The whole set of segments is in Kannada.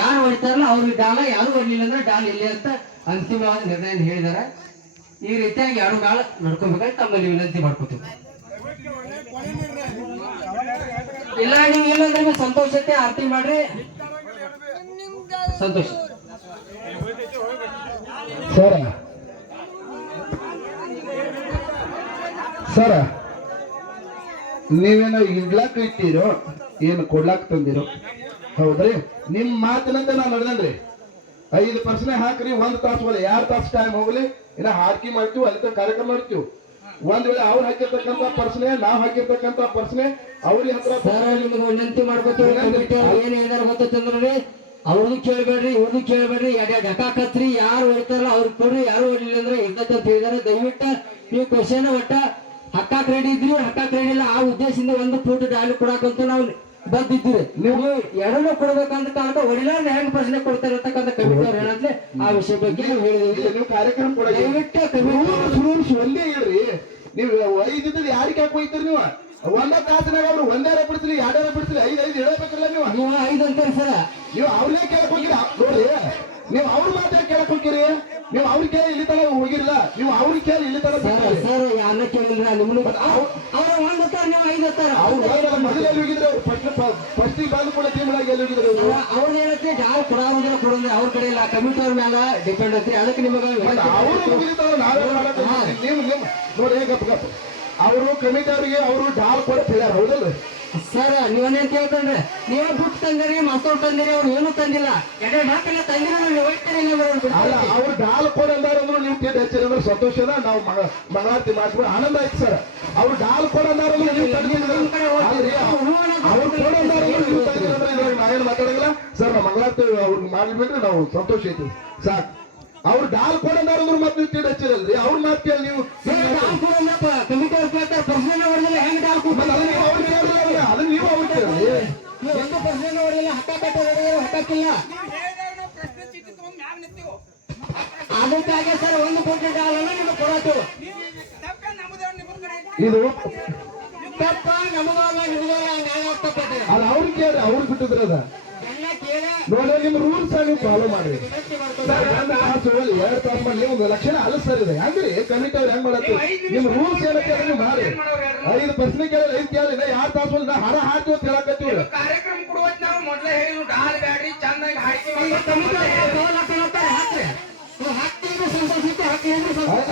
ಯಾರು ಹೊಡಿತಾರಲ್ಲ ಅವ್ರಿಗೆ ಡಾಲ, ಯಾರು ಹೊಡ್ಲಿಲ್ಲ ಅಂದ್ರೆ ಡಾಲ್ ಇಲ್ಲಿ ಅಂತ ಅಂತಿಮವಾದ ನಿರ್ಣಯ ಹೇಳಿದಾರೆ. ಈ ರೀತಿಯಾಗಿ ಯಾರು ಕಾಲ ನಡ್ಕೋಬೇಕಂತ ತಮ್ಮಲ್ಲಿ ವಿನಂತಿ ಮಾಡ್ಕೋತೀವಿ. ಇಲ್ಲ, ನೀವು ಇಲ್ಲಂದ್ರೆ ಸಂತೋಷಕ್ಕೆ ಆರತಿ ಮಾಡ್ರಿ. ಸಂತೋಷ. ಸರ. ಸರ, ನೀವೇನೋ ಇಡ್ಲಾಕ್ ಇಟ್ಟಿರೋ, ಏನು ಕೊಡ್ಲಾಕ್ ತಂದಿರೋ? ಹೌದ್ರಿ? ನಿಮ್ ಮಾತಿನಂತೆ ನಾನು ನಡೆದನ್ರಿ. ಐದು ಪರ್ಸನೆ ಹಾಕ್ರಿ ಒಂದ್ ತಾಸು ಹೋಗಲಿ ಎರಡ್ ತಾಸು ಟೈಮ್ ಹೋಗ್ಲಿ? ಇಲ್ಲ ಹಾಕಿ ಮಾಡ್ತೀವಿ ಅಲ್ಲಿ ಕಾರ್ಯಕ್ರಮ ಮಾಡ್ತೀವಿ. ಒಂದ್ ವೇಳೆ ಅವ್ರು ಹಾಕಿರ್ತಕ್ಕಂತ ಪರ್ಸನೆ ನಾವ್ ಹಾಕಿರ್ತಕ್ಕಂತ ಪರ್ಸನೆ ಅವ್ರಿಗೆ ಹತ್ರ ನಿಮಗೆ ವಿನಂತಿ ಮಾಡ್ಕೊತೀವಿ. ಅವ್ರನ್ನು ಅವ್ರದ್ದು ಕೇಳ್ಬೇಡ್ರಿ ಇವ್ರದ್ದು ಕೇಳ್ಬೇಡ್ರಿ. ಎರಡ್ ಹಕಾಕತ್ರಿ ಯಾರು ಹೊಡಿತಾರಲ್ಲ ಅವ್ರಿಗೆ ಕೊಡ್ರಿ ಯಾರು ಹೊಡಿಲಿಲ್ಲ ಅಂದ್ರೆ ಹೆಂಗಂತ ಹೇಳಿದಾರೆ. ದಯವಿಟ್ಟು ನೀವು ಕ್ವಶನ್ ಒಟ್ಟ ಹಕ್ಕಾಕ್ ರೆಡಿ ಇದ್ರಿ ಹಕ್ಕಾಕ್ ರೆಡಿ ಇಲ್ಲ ಆ ಉದ್ದೇಶದಿಂದ ಒಂದು ಫೂಟ್ ಡಾಲಿ ಕೊಡಕಂತ ನಾವು ಬಂದಿದ್ದೀರಿ. ನೀವು ಎರಡನ್ನೂ ಕೊಡಬೇಕಂತ ಕಾರಣ ಹೊಡಿಲ್ಲ ಹೆಂಗ್ ಪ್ರಶ್ನೆ ಕೊಡ್ತಾರೆ ಅಂತಕ್ಕಂಥ ಕಮಿಟಿ ಅವ್ರು ಹೇಳಂದ್ರೆ ಆ ವಿಷಯ ಬಗ್ಗೆ ನೀವು ಹೇಳಿದ್ರಿ ನೀವು ಕಾರ್ಯಕ್ರಮ ಕೊಡ ದಯವಿಟ್ಟು ರೂಲ್ಸ್ ಒಂದೇ ಹೇಳ್ರಿ. ನೀವು ಐದು ಯಾರಿಗೆ ಹಾಕಿ ಹೋಯ್ತೀರಿ ನೀವು? ಒಂದ ತಾಸನಾಗ ಅವ್ರು ಒಂದಾರ ಬಿಡ್ತೀರಿ ಎರಡಾರ ಬಿಡ್ತೀರಿ ಐದ್ ಐದು ಹೇಳಬೇಕಲ್ಲ ನೀವು? ನೀವು ಐದು ಅಂತಾರೆ ಸರ. ನೀವು ಅವ್ರನ್ನೇ ಕೇಳಕ್ ಹೋಗಿರಿ ನೋಡಿ ನೀವು ಅವ್ರ ಮಾತ್ರ ಕೇಳಕ್ ಹೋಗಿರಿ ನೀವು ಅವ್ರ ಕೇಳಿ ಇಲ್ಲಿ ತನಕ ಹೋಗಿರಲ್ಲ. ನೀವು ಅವ್ರ ಕೇಳಿ ಇಲ್ಲಿ ತನಕ ಸರ್ ಯಾರನ್ನ ಕೇಳಿಲ್ಲ ನಿಮ್ಮನ್ನು ಅವ್ರ ಒಂದ್ ಹತ್ತಾರ ನೀವು ಐದು ಹತ್ತಾರ. ಅವ್ರು ಮೊದಲು ಎಲ್ಲಿ ಹೋಗಿದ್ರು ಫಸ್ಟ್ ಬಂದು ಕೂಡ ಟೀಮ್ ಒಳಗೆ ಎಲ್ಲಿ ಹೋಗಿದ್ರು ಅವ್ರು? ಡಾಲ್ ಕೊಡೋದಿಲ್ಲ ಕೊಡೋದಿಲ್ಲ. ಅವ್ರ ಕಡೆ ಇಲ್ಲ. ಕಮಿಟಿ ಅವ್ರ ಮೇಲೆ ಡಿಪೆಂಡ್ ಐತಿ. ಅದಕ್ಕೆ ನಿಮಗೆ ಅವರು ನಾವೇ ನೋಡಿ ಗಪ್ ಗಪ್. ಅವರು ಕಮಿಟಿ ಅವರಿಗೆ ಅವರು ಡಾಲ್ ಕೂಡ ಹೇಳ್ಯಾರ ಹೌದಲ್ಲ ಸರ್ ನೀವೇನ್ ಕೇಳ್ಕೊಂಡ್ರೆ ನೀವೇ ಬುಕ್ ತಂದಿರಿ ಮಸೂರ್ ತಂದಿರಿ ಅವ್ರು ಏನು ತಂದಿಲ್ಲ. ಎಡೆ ಡಾಕ್ಟರ್ ತಂದಿರೋ ನೀವು ಅಲ್ಲ ಅವ್ರು ಡಾಲ್ ಕೊಡ ಅಂದಾರ ಅಂದ್ರೆ ನೀವು ಕೇಳಿ ಹೆಚ್ಚಿರಂದ್ರೆ ಸಂತೋಷ ನಾವು ಮಗ- ಮಂಗಳಾರತಿ ಮಾಡ್ಬಿಟ್ಟು ಆನಂದ ಆಯ್ತು ಸರ್. ಅವ್ರು ಡಾಲ್ ಕೊಡ ಅಂದಾರ ಅಂದ್ರೆ ನೀವು ತಡೆದಿಲ್ಲ ಅಲ್ರಿ ಅವ್ರು ಕೊಡ ಅಂದಾರ ಅಂದ್ರೆ ನೀವು ತಡೆದಿಲ್ಲ ಅಂದ್ರೆ ಇದ್ರಾಗ ನಾವೇನು ಮಾತಾಡಂಗಿಲ್ಲ? ಸರ್ ನಾವು ಮಂಗಳಾರತಿ ಅವ್ರಿಗೆ ಮಾಡ್ಬಿಟ್ರೆ ನಾವು ಸಂತೋಷ ಐತಿ ಸಾಕು. ಅವ್ರು ಡಾಲ್ ಕೊಡ ಅಂದಾರ ಅಂದ್ರೆ ಮತ್ತೆ ನೀವು ಕೇಳಿ ಹೆಚ್ಚಿರಲ್ರಿ ಅವ್ರ ಮಾತು ಕೇಳಿ ನೀವು ಕಮಿಟಿ ಅವ್ರು ಕೇಳ್ತಾರೆ. ಹೊಡೆದಿಲ್ಲ ಹೆಂಗ್ ಡಾಲ್ ಮತ್ತೆ ಹೊಡೆದಿಲ್ಲ ಹಕ್ಕ ಕಟ್ಟ ಪ್ರಶ್ನೆ ಅದಕ್ಕಾಗಿ ಸರ್ ಒಂದು ಕೋಟಿ ಡಾಲರ್ ನಿಮಗೆ ಕೊಡೋದು. ತಪ್ಪ ನಮ್ಮದೇ ನಿಮ್ಮದ್ ಕಡೆ ಇದು ತಪ್ಪ ನಮಗಲ್ಲ ನಿಮಗಲ್ಲ ನ್ಯಾಯ ಅದು ಕೇಳಿ ಅವ್ರು ಬಿಟ್ಟಿದ್ರೆ ಅದ. ನೋಡಿ ನಿಮ್ಮ ರೂಲ್ಸ್ ನೀವು ಫಾಲೋ ಮಾಡ್ರಿ ವಿನಂತಿ ಎರಡು ತಾಸು ಒಂದು ಲಕ್ಷಣ ಅಲ್ಲ ಸರ್ ಇದೆ. ಹೆಂಗ್ರಿ ಕಮಿಟಿ ಅವ್ರು ಹೆಂಗ್ ಮಾಡತ್ತೆ? ನಿಮ್ ರೂಲ್ಸ್ ಏನಕ್ಕೆ ಅದನ್ನ ಮಾಡಿ? ಐದು ಪರ್ಸನೆ ಕೇಳಿ ಐದು ಕೇಳಿ ಯಾರು ತಾಸು ನಾ ಹರ ಹಾಕಿ ಅಂತ ಹೇಳಕತ್ತೀವಿ ಕಾರ್ಯಕ್ರಮ ಕೊಡುವತ್ ನಾವು ಮೊದಲೇ ಹೇಳಿ ಡಾಲ್ ಬ್ಯಾಡ್ರಿ ಚಂದಾಗಿ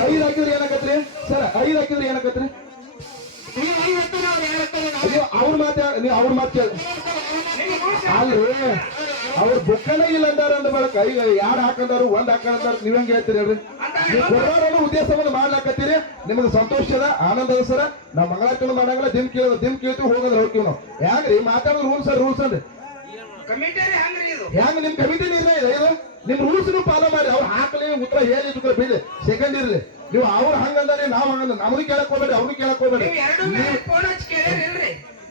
ಐದ್ ಹಾಕಿದ್ರೆ ಏನಕತ್ರಿ ಸರ್ ಐದು ಹಾಕಿದ್ರೆ ಏನಕತ್ರಿ ಅವ್ರು ಮಾತ ನೀವು ಅವ್ರ ಮಾತು ಕೇಳಿ. ಅಲ್ರಿ. ಅವ್ರ ಬುಕ್ಕನೇ ಇಲ್ಲ ಅಂದಾರ ಅಂದ ಬಳಕ ಈಗ ಯಾರು ಹಾಕಂದಾರು ಒಂದ್ ಹಾಕಂದಾರ ನೀವ್ ಹೆಂಗ್ ಹೇಳ್ತೀರಿ ನೀವು ಕೊಡೋರನ್ನು ಉದ್ದೇಶವನ್ನು ಮಾಡ್ಲಾಕತ್ತೀರಿ. ನಿಮ್ಗೆ ಸಂತೋಷದ ಆನಂದದ ಸರ. ನಾವ್ ಮಂಗಳಾಚರಣೆ ಮಾಡಂಗಿಲ್ಲ ದಿಮ್ ಕೇಳೋದು ದಿಮ್ ಕೇಳ್ತೀವಿ ಹೋಗೋದ್ರ ಹೋಗ್ತೀವಿ ನಾವು. ಯಾಕ್ರಿ? ಮಾತಾಡೋದು ರೂಲ್ಸ್ ರೂಲ್ಸ್ ಅನ್ರಿ ಹ್ಯಾಂಗ ಹಂಗ್ರಿ ಇದು? ಹೆಂಗ್ ನಿಮ್ ಕಮಿಟಿ ನಿರ್ಣಯ ಇದೆ ಇದು? ನಿಮ್ ರೂಲ್ಸ್ ಫಾಲೋ ಮಾಡಿ ಅವ್ರು ಹಾಕಲಿ ಉತ್ತರ ಹೇಳಿ ಉತ್ತರ ಬೀಳಿ ಸೆಕೆಂಡ್ ಇರ್ಲಿ. ನೀವು ಅವ್ರು ಹಂಗಂದ್ರೆ ನಾವ್ ಹಂಗಂದ್ರೆ ನಮ್ಗೆ ಕೇಳಕ್ ಹೋಗ್ಬೇಡಿ ಅವ್ರಿಗೆ ಕೇಳಕ್ ಹೋಗ್ಬೇಡಿ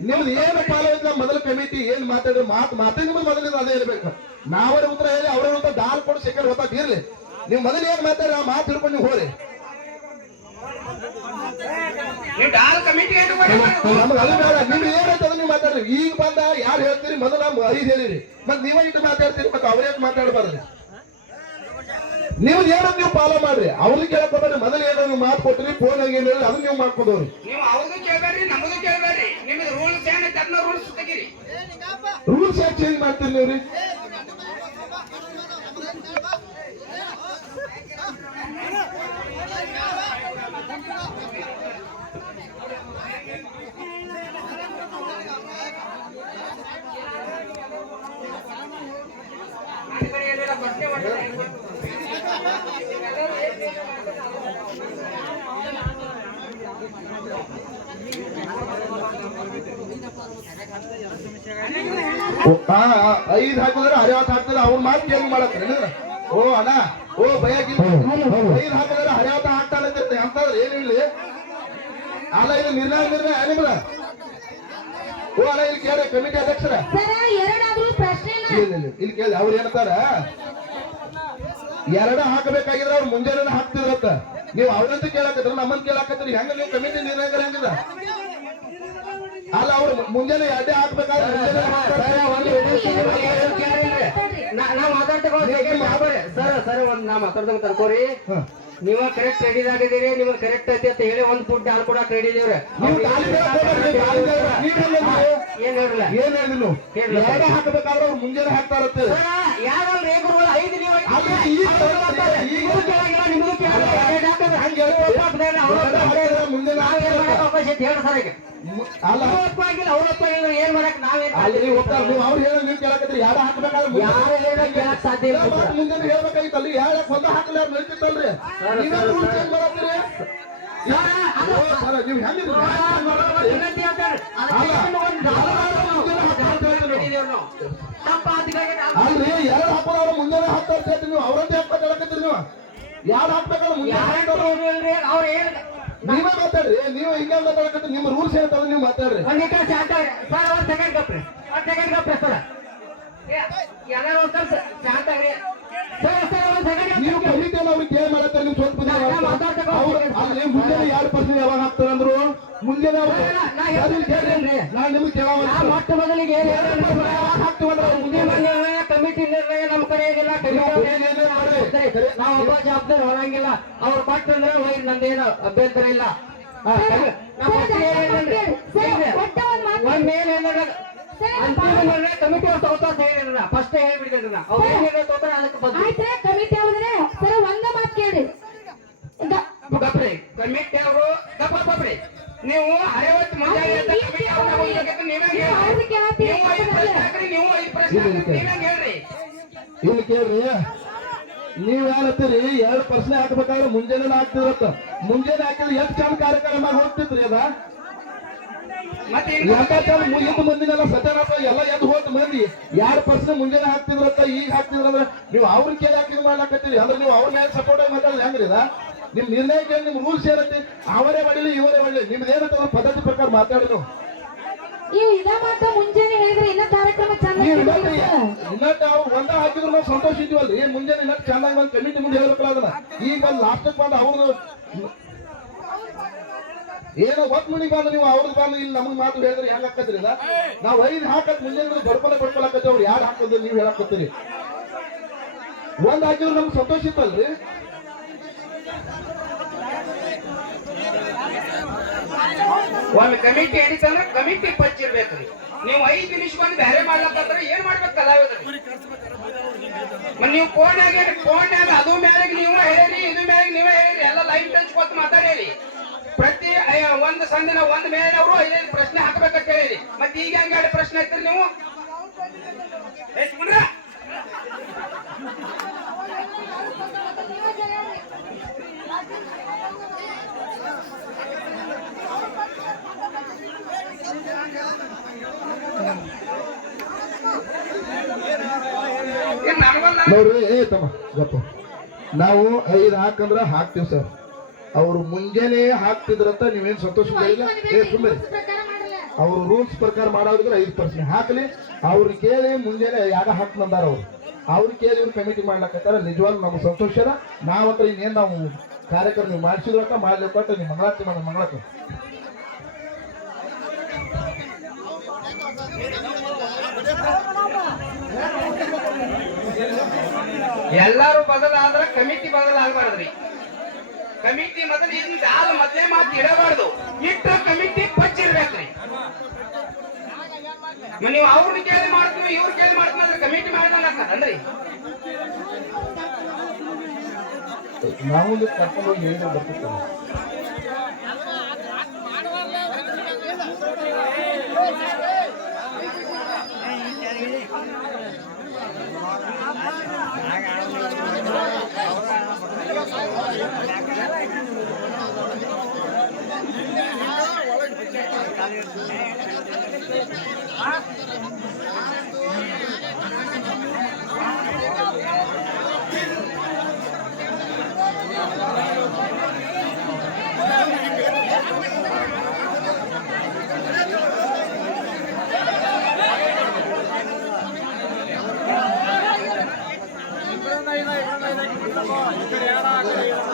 ನಿಮ್ದು ಏನು ಇಲ್ಲ ಮೊದಲ ಕಮಿಟಿ ಏನ್ ಮಾತಾಡಿದ್ರೆ ಮಾತು ಮಾತೇ ನಿಮ್ದು ಮೊದಲಿಂದ ಅದೇ ಇರ್ಬೇಕು. ನಾವರ ಉತ್ತರ ಹೇಳಿ ಅವರ ಉತ್ತರ ದಾಲ್ ಕೊಡು ಸಿಕ್ಕರ್ ಹೊತ್ತ ಇರ್ಲಿ. ನೀವು ಮೊದಲು ಏನ್ ಮಾತಾಡ್ರಿ ಆ ಮಾತು ಹಿಡ್ಕೊಂಡು ನೀವು ಹೋರಿ ನಮ್ಗೆ ಅದು ಬೇಡ ನಿಮ್ಗೆ ನೀವು ಮಾತಾಡ್ರಿ. ಈಗ ಬಂದ ಯಾರು ಹೇಳ್ತೀರಿ? ಮೊದಲ ಐದು ಹೇಳಿರಿ. ಮತ್ತೆ ನೀವೇ ಇಟ್ಟು ಮಾತಾಡ್ತೀರಿ ಮತ್ತೆ ಅವ್ರೇ ಮಾತಾಡಬಾರ್ದು ನಿಮ್ದು ಏನೋ ನೀವು ಫಾಲೋ ಮಾಡ್ರಿ? ಅವ್ರಿಗೆ ಕೇಳ್ಕೊಬೇಡಿ ಮೊದಲು ಏನೋ ನೀವು ಮಾತು ಕೊಟ್ರಿ ಫೋನ್ ಆಗಿ ಏನು ಹೇಳಿ ಅದನ್ನ ನೀವು ಮಾಡ್ಕೊಂಡವ್ರಿ. ನೀವು ಅವ್ರಿಗೂ ಕೇಳ್ಬೇಡ್ರಿ ನಮಗೂ ಕೇಳ್ಬೇಡ್ರಿ. ನಿಮ್ಗೆ ರೂಲ್ಸ್ ಏನು ರೂಲ್ಸ್ ತೆಗೀರಿ. ರೂಲ್ಸ್ ಯಾಕೆ ಚೇಂಜ್ ಮಾಡ್ತೀರಿ ನೀವು ರೀ ಓ, ಆ, ಆ, ಐದ್ ಹಾಕಿದ್ರೆ ಹರಿವತ್ ಹಾಕ್ತಾರೆ ಅವ್ರ ಮಾತು ಚೇಂಜ್ ಮಾಡತ್ರಿ ಓ ಅಣ್ಣ ಓ ಭಯ ಐದ್ ಹಾಕಿದ್ರೆ ಹರಿವತ್ತ ಹಾಕ್ತಾನೆ ಅಂತಂದ್ರೆ ಏನ್ ಹೇಳಿ? ಅಲ್ಲ ಇದು ನಿರ್ಣಯ ನಿರ್ಣಯ ನಿಮ್ದ ಓ ಅಣ್ಣ ಇಲ್ಲಿ ಕೇಳಿ ಕಮಿಟಿ ಅಧ್ಯಕ್ಷರ. ಸರ ಎರಡಾದ್ರೂ ಪ್ರಶ್ನೆನ? ಇಲ್ಲ ಇಲ್ಲ, ಇಲ್ಲ. ಇಲ್ಲಿ ಕೇಳಿ ಅವ್ರು ಹೇಳ್ತಾರ ಎರಡ ಹಾಕಬೇಕಾಗಿದ್ರೆ ಅವ್ರು ಮುಂಜಾನೆ ಹಾಕ್ತಿದ್ರತ್ತ. ನೀವು ಅವ್ರಂತ ಕೇಳಕತ್ರ ನಮ್ಮನ್ ಕೇಳಕತ್ತೀರಿ ಹೆಂಗ ನೀವು ಕಮಿಟಿ ನಿರ್ಣಯ ಹೆಂಗಿದ? ಅಲ್ಲ ಅವ್ರು ಮುಂಜಾನೆ ಅಡ್ಡೆ ಹಾಕ್ಬೇಕಾದ್ರೆ? ನಾ ಮಾತಾಡ್ತೇವೆ ಸರ್ ಸರ್ ಒಂದ್ ನಾ ಮಾತಾಡ್ದಂಗ ತರ್ಕೋರಿ. ನೀವ ಕರೆಕ್ಟ್ ಕ್ರೆಡಿಟ್ ಆಗಿದ್ದೀರಿ ನಿಮ್ ಕರೆಕ್ಟ್ ಐತಿ ಅಂತ ಹೇಳಿ ಒಂದ್ ಫುಡ್ ಹಾಲು ಕೂಡ ಕ್ರೆಡಿಟ್ ನೀವು. ನೀವ್ ಹೇಳಿದ್ರಿ. ಏನ್ ಹೇಳಿಲ್ಲ ಏನ್ ಹೇಳಿಲ್ಲ ಹೇಳಿಲ್ಲ. ಹಾಕಬೇಕಾದ್ರೆ ಅವ್ರು ಮುಂಜಾನೆ ಯಾರಲ್ಲ ರೇಗುಗಳು ಐದು ನೀವು ನಾವ್ ಏನ್ ಮಾಡಕ್ ನೀವು ಅಲ್ಲಿ ಹೋಗ್ತಾ ನೀವು ಅವ್ರು ಹೇಳೋ ನೀವು ಕೇಳಕತ್ರಿ ಯಾರ ಹಾಕ್ಬೇಕಾದ್ರೆ ಯಾರು ಹೇಳಕ್ ಸಾಧ್ಯ ಇಲ್ಲ ಹೇಳ್ಬೇಕಾಗಿತ್ತಲ್ಲ. ಯಾರ ಹಾಕಲ್ಲ ಯಾರು ಸರ, ಅಲ್ರಿ ಎರಡು ಹಾಕೋದವ್ರು ಮುಂಜಾನೆ ಹಾಕ್ತಾರ ಸೇರ್ತೀವಿ ನೀವು. ಅವ್ರದ್ದೇ ಹಾಕ್ಬೇಕು ಹೇಳಕತ್ತೀರಿ ನೀವು. ಯಾರು ಹಾಕ್ಬೇಕಲ್ಲ ಮುಂಜಾನೆ ಅವ್ರು ಏನ್ ನೀವೇ ಮಾತಾಡ್ರಿ. ನೀವು ಹಿಂಗೆ ಮಾತಾಡಕತ್ತೀರಿ ನಿಮ್ಮ ರೂಲ್ಸ್ ಹೇಳ್ತಾರೆ ನೀವು ಮಾತಾಡ್ರಿ. ಸರ್ ಒಂದ್ ಸೆಕೆಂಡ್ ಗಪ್ರಿ ಒಂದ್ ಸೆಕೆಂಡ್ ಗಪ್ರಿ ಸರ್. ಯಾರು ಸ್ವಲ್ಪ ಶಾಂತ ಸರ್? ಸರ್ ನೀವು ಕಮಿಟಿಯನ್ನು ಅವ್ರಿಗೆ ಏನ್ ಮಾಡತ್ತಾರೆ ನೀವು ಸ್ವಲ್ಪ ಮುಂದೆ ಅಲ್ಲಿ ಮುಂಜಾನೆ ಎರಡು ಪರ್ಸೆಂಟ್ ಯಾವಾಗ ಹಾಕ್ತಾರಂದ್ರು ಮುಂಜಾನೆ ಕೇಳ್ರಿ. ನಾನು ನಿಮ್ಗೆ ಕೇಳೋ ನಾ ಮೊಟ್ಟ ಮೊದಲಿಗೆ ಏನ್ ಕಮಿಟಿ ನಿರ್ಣಯ ನಮ್ಮ ಕಡೆ ಏನಿಲ್ಲ ನಾವು ಒಬ್ಬ ಜವಾಬ್ದಾರಿ ಹೊರಂಗಿಲ್ಲ ಅವ್ರು ಕೊಟ್ಟಂದ್ರೆ ಹೋಗಿ ನಂದೇನು ಅಭ್ಯಂತರ ಇಲ್ಲ. ಕಮಿಟಿ ಅವ್ರು ತಗೋತಾರ ಫಸ್ಟ್ ಅವ್ರು ತಗೋತಾರ ಅದಕ್ಕೆ ಬಂದು ಆಯ್ತಾ ಕಮಿಟಿ ಅವ್ರೆ ಸರ್ ಒಂದ ಮಾತು ಕೇಳ್ರಿ ಈಗ ಗಪ್ರಿ ಕಮಿಟಿ ಅವರು ಗಪ್ಪ ಗಪ್ರಿ ನೀವು ಐವತ್ತು ನೀವು ಐದು ಪ್ರಶ್ನೆ ಹೇಳ್ರಿ. ಇಲ್ಲಿ ಕೇಳ್ರಿ. ನೀವ್ ಏನತ್ತೀರಿ ಎರಡು ಪ್ರಶ್ನೆ ಹಾಕ್ಬೇಕಾದ್ರೆ ಮುಂಜಾನೆ ಹಾಕ್ತಿರತ್ತ. ಮುಂಜಾನೆ ಹಾಕಿದ್ರೆ ಎಷ್ಟು ಚಂದ ಕಾರ್ಯಕ್ರಮ ಹೋಗ್ತಿದ್ರಿ ಅದ? ಎದ್ದು ಮಂದಿನೆಲ್ಲ ಸತ್ಯನಾಥ ಎಲ್ಲ ಎದ್ದು ಹೋದ್ ಮಂದಿ. ಯಾರು ಪ್ರಶ್ನೆ ಮುಂಜಾನೆ ಹಾಕ್ತಿದ್ರತ್ತ ಈಗ ಹಾಕ್ತಿದ್ರ ನೀವು ಅವ್ರ ಕೇಳಿ ಹಾಕಿದ್ ಮಾಡ್ಲಾಕತ್ತೀರಿ. ಅಂದ್ರೆ ನೀವು ಅವ್ರ ಮೇಲೆ ಸಪೋರ್ಟ್ ಆಗಿ ಮಾತಾಡ್ರಿ ಹೆಂಗ್ರಿ? ನಿಮ್ ನಿರ್ಣಯಕ್ಕೆ ನಿಮ್ ರೂಲ್ಸ್ ಏನತ್ತೆ ಅವರೇ ಮಾಡಲಿ ಇವರೇ ಮಾಡಲಿ ನಿಮ್ದು ಏನಂತ ಅವ್ರ ಪದ್ಧತಿ ಪ್ರಕಾರ ಮಾತಾಡಿದ್ರು ನೀವು. ನೀವು ಇದ ಮಾತ ಮುಂಜಾನೆ ಹೇಳಿದ್ರೆ ಇನ್ನ ಕಾರ್ಯಕ್ರಮ ಇನ್ನ ನೀವು ಒಂದ ಹಾಕಿದ್ರು ನಾವು ಸಂತೋಷ ಇದೀವಲ್ರಿ ಮುಂಜಾನೆ ಇನ್ನ ಚೆನ್ನಾಗಿ ಬಂದ್ ಕಮಿಟಿ ಮುಂದೆ ಹೇಳ್ಬೇಕಲ್ಲ ಅದನ್ನ. ಈಗ ಬಂದು ಲಾಸ್ಟ್ ಬಂದು ಅವ್ರದ್ದು ಏನೋ ಒತ್ ಮನಿಗೆ ಬಂದು ನೀವು ಅವ್ರದ್ದು ಬಂದು ಇಲ್ಲಿ ನಮ್ಗ್ ಮಾತು ಹೇಳಿದ್ರೆ ಹೆಂಗ್ ಹಾಕತ್ರಿ? ನಾವು ಐದು ಹಾಕತ್ ಮುಂಜಾನೆ ಬಡ್ಕೊಳ ಬಡ್ಕೊಳಕತ್ತೀವಿ ಅವ್ರು. ಯಾರು ಹಾಕೋದು ನೀವು ಹೇಳಕತ್ತೀರಿ ಒಂದ್ ಹಾಕಿದ್ರು ನಮ್ಗೆ ಸಂತೋಷ ಇತ್ತಲ್ರಿ? ಒಂದು ಕಮಿಟಿ ಏನಿತ್ತಂದ್ರೆ ಕಮಿಟಿ ಪಚ್ಚಿರ್ಬೇಕ್ರಿ ನೀವು ಐದು ನಿಮಿಷ ಬಂದು ಬೇರೆ ಮಾಡ್ಲಕ್ಕಂದ್ರೆ ಏನ್ ಮಾಡ್ಬೇಕು ಕಲಾವಿದ್ರಿ? ನೀವು ಫೋನ್ಯಾಗ ಫೋನ್ಯಾಗ ಅದು ಮೇಲೆ ನೀವು ಹೇಳಿರಿ, ಇದು ಮೇಲೆ ನೀವೇ ಹೇಳಿರಿ, ಎಲ್ಲ ಲೈನ್ ಟಚ್ ಕೊಟ್ಟು ಮಾತಾಡೇರಿ. ಪ್ರತಿ ಒಂದು ಸಂದಿನ ಒಂದ್ ಮೇಲೆ ಅವರು ಐದೈದು ಪ್ರಶ್ನೆ ಹಾಕ್ಬೇಕಂತ ಹೇಳಿರಿ. ಮತ್ತೆ ಈಗ ಹೆಂಗ ಎರಡು ಪ್ರಶ್ನೆ ಐತ್ರಿ ನೀವು? ನೋಡ್ರಿ ಏ ತಮ್ಮ ಗೊತ್ತು ನಾವು ಐದು ಹಾಕಂದ್ರ ಹಾಕ್ತೀವಿ ಸರ್. ಅವ್ರು ಮುಂಜಾನೆ ಹಾಕ್ತಿದ್ರಂತ ನೀವೇನ್ ಸಂತೋಷ ಇಲ್ಲ ಏ ಸುಮ್ಮನೆ ಅವರು ರೂಲ್ಸ್ ಪ್ರಕಾರ ಮಾಡೋದಿದ್ರೆ ಐದು ಪರ್ಸೆಂಟ್ ಹಾಕಲಿ. ಅವ್ರು ಕೇಳಿ ಮುಂಜಾನೆ ಯಾಗ ಹಾಕ್ ಬಂದಾರ ಅವ್ರು. ಅವ್ರು ಕೇಳಿ ಇವ್ರು ಕಮಿಟಿ ಮಾಡ್ಲಕತ್ತಾರ. ನಿಜವಾಗ್ಲೂ ನಮ್ಗೆ ಸಂತೋಷ ನಾವಂತ್ರ ಇನ್ನೇನ್ ನಾವು ಕಾರ್ಯಕ್ರಮ ನೀವು ಮಾಡಿಸಿದ್ರಕ್ಕ ಮಾಡ್ಲಿಕ್ಕೆ ನೀವು ಮಂಗಳಾರತಿ ಮಾಡಿ ಮಂಗಳಾರತಿ. ಎಲ್ಲಾರು ಬದಲಾದ್ರ ಕಮಿಟಿ ಬದಲಾಗಬಾರ್ದ್ರಿ ಕಮಿಟಿ ಮೊದಲು ಇಂದ ಮೊದ್ಲೇ ಮಾತು ಇಡಬಾರ್ದು. ಇಟ್ಟ ಕಮಿಟಿ ಪಚ್ಚಿರ್ಬೇಕ್ರಿ ನೀವು ಅವ್ರನ್ನ ಕೇಳಿ ಮಾಡ್ತೀವಿ, ಇವ್ರ ಕೇಳಿ ಮಾಡ್ತೀವಿ ಅಂದ್ರೆ ಕಮಿಟಿ ಮಾಡಿದ್ರಿ ನಾವು ಕರ್ಕೊಂಡು ಹೇಳಿದ್ರೆ ಬರ್ತಿರ್ತೀವಿ. ఇక్కడ ఏడా అక్కడ ఏడా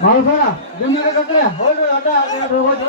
ಹೌದಾ ನಿಮ್ಮ ಹೋಗಿ ಅಡ್ಡ ಹೋಗಿ.